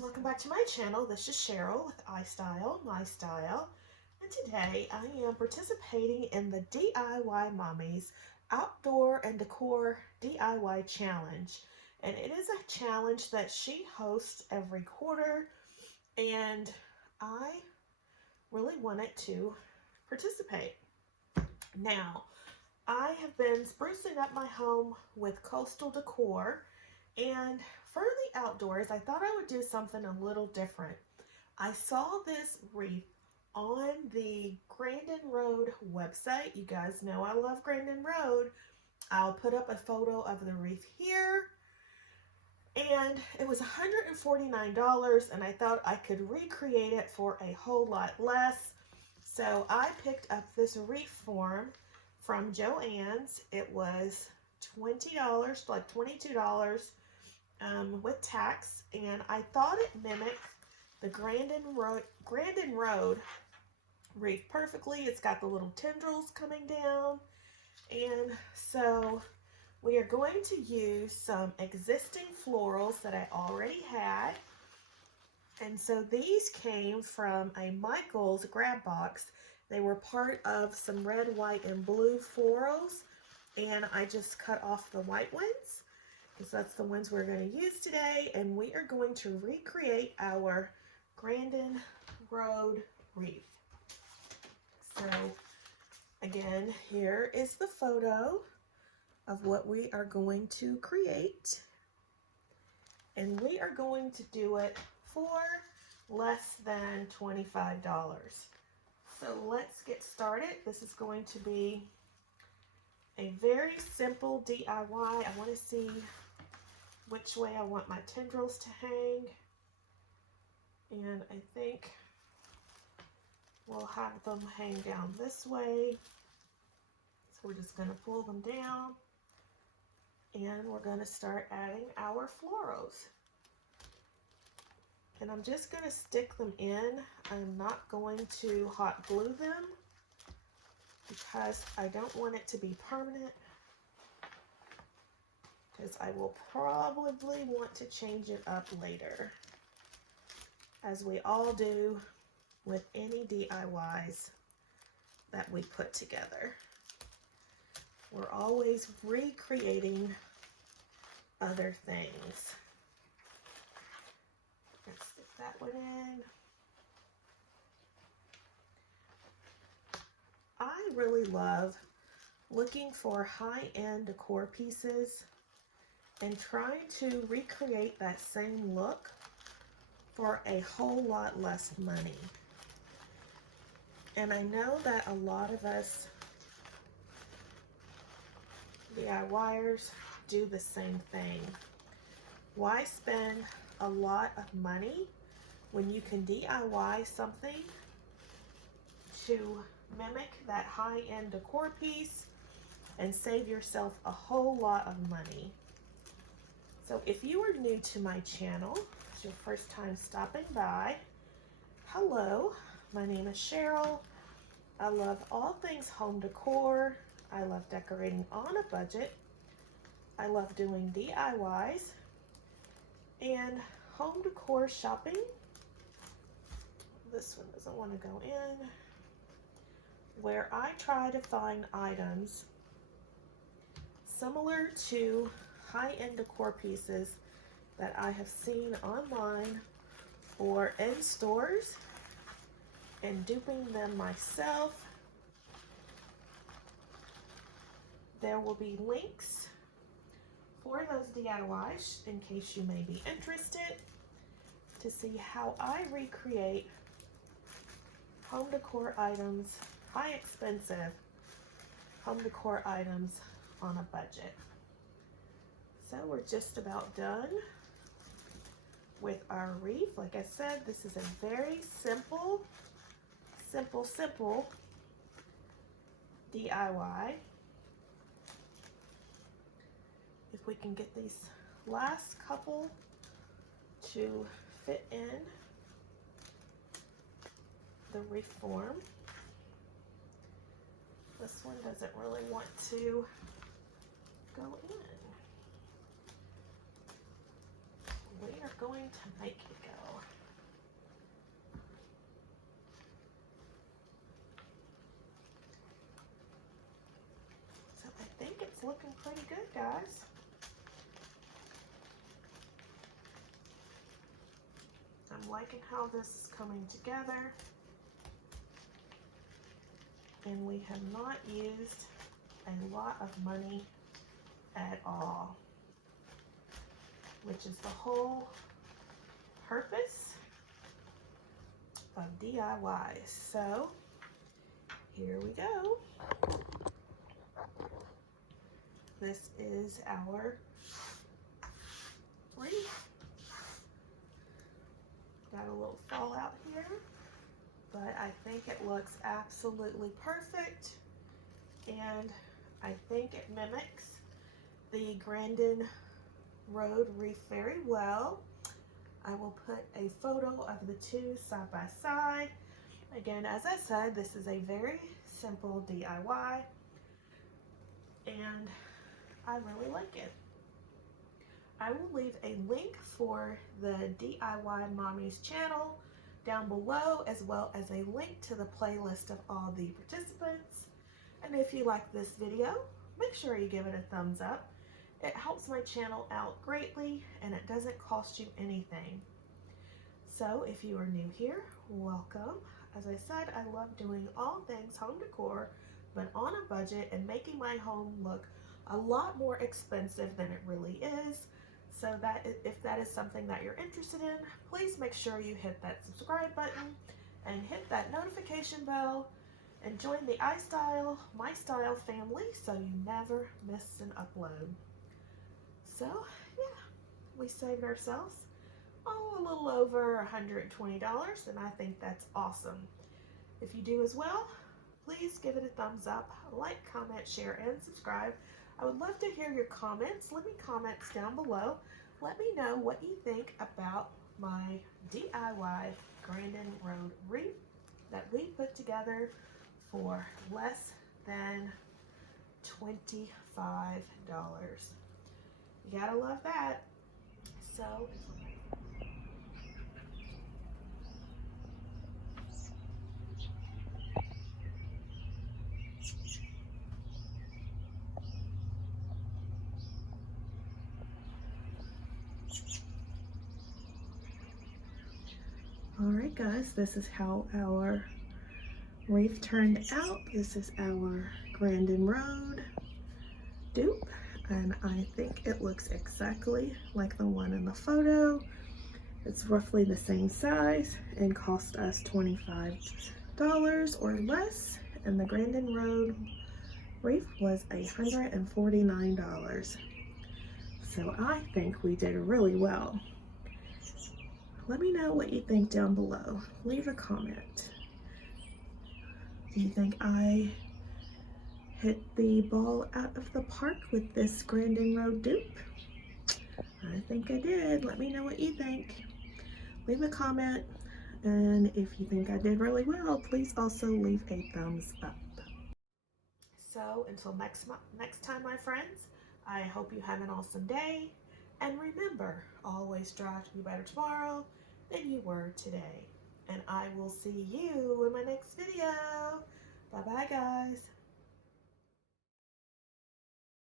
Welcome back to my channel. This is Sheryl with iSTYLEMYSTYLE, and today I am participating in the DIY Mommy's Outdoor and Decor DIY Challenge. And it is a challenge that she hosts every quarter, and I really wanted to participate. Now, I have been sprucing up my home with coastal decor, and for the outdoors, I thought I would do something a little different. I saw this wreath on the Grandinroad website. You guys know I love Grandinroad. I'll put up a photo of the wreath here. And it was $149, and I thought I could recreate it for a whole lot less. So I picked up this wreath form from Joann's. It was $20, like $22 with tax, and I thought it mimicked the Grandinroad wreath perfectly. It's got the little tendrils coming down, and so we are going to use some existing florals that I already had. And so these came from a Michael's grab box. They were part of some red, white, and blue florals, and I just cut off the white ones because that's the ones we're going to use today. And we are going to recreate our Grandinroad wreath. So again, here is the photo of what we are going to create, and we are going to do it for less than $25. So let's get started. This is going to be a very simple DIY. I want to see which way I want my tendrils to hang, and I think we'll have them hang down this way. So we're just going to pull them down, and we're going to start adding our florals. And I'm just going to stick them in. I'm not going to hot glue them because I don't want it to be permanent, because I will probably want to change it up later, as we all do with any DIYs that we put together. We're always recreating other things. Let's stick that one in. I really love looking for high-end decor pieces and trying to recreate that same look for a whole lot less money. And I know that a lot of us DIYers do the same thing. Why spend a lot of money when you can DIY something to mimic that high-end decor piece and save yourself a whole lot of money? So if you are new to my channel, it's your first time stopping by, hello, my name is Sheryl. I love all things home decor. I love decorating on a budget. I love doing DIYs and home decor shopping. This one doesn't want to go in. Where I try to find items similar to high-end decor pieces that I have seen online or in stores, and duping them myself. There will be links for those DIYs in case you may be interested to see how I recreate home decor items, high expensive home decor items on a budget. So we're just about done with our wreath. Like I said, this is a very simple DIY. If we can get these last couple to fit in, the reef form. This one doesn't really want to go in. We are going to make it go. So I think it's looking pretty good, guys. I'm liking how this is coming together. And we have not used a lot of money at all, which is the whole purpose of DIY. So here we go. This is our wreath. Got a little fallout here, but I think it looks absolutely perfect, and I think it mimics the Grandinroad wreath very well. I will put a photo of the two side by side. Again, as I said, this is a very simple DIY, and I really like it. I will leave a link for the DIY Mommy's channel down below, as well as a link to the playlist of all the participants. And if you like this video, make sure you give it a thumbs up. It helps my channel out greatly, and it doesn't cost you anything. So if you are new here, welcome. As I said, I love doing all things home decor, but on a budget and making my home look a lot more expensive than it really is. So that if that is something that you're interested in, please make sure you hit that subscribe button and hit that notification bell and join the iStyle family so you never miss an upload. So yeah, we saved ourselves a little over $120, and I think that's awesome. If you do as well, please give it a thumbs up, like, comment, share, and subscribe. I would love to hear your comments. Leave me comments down below. Let me know what you think about my DIY Grandinroad wreath that we put together for less than $25. You gotta love that. So alright guys, this is how our wreath turned out. This is our Grandinroad dupe, and I think it looks exactly like the one in the photo. It's roughly the same size and cost us $25 or less, and the Grandinroad wreath was $149. So I think we did really well. Let me know what you think down below. Leave a comment. Do you think I hit the ball out of the park with this Grandinroad dupe? I think I did. Let me know what you think. Leave a comment, and if you think I did really well, please also leave a thumbs up. So until next time, my friends, I hope you have an awesome day. And remember, always strive to be better tomorrow than you were today. And I will see you in my next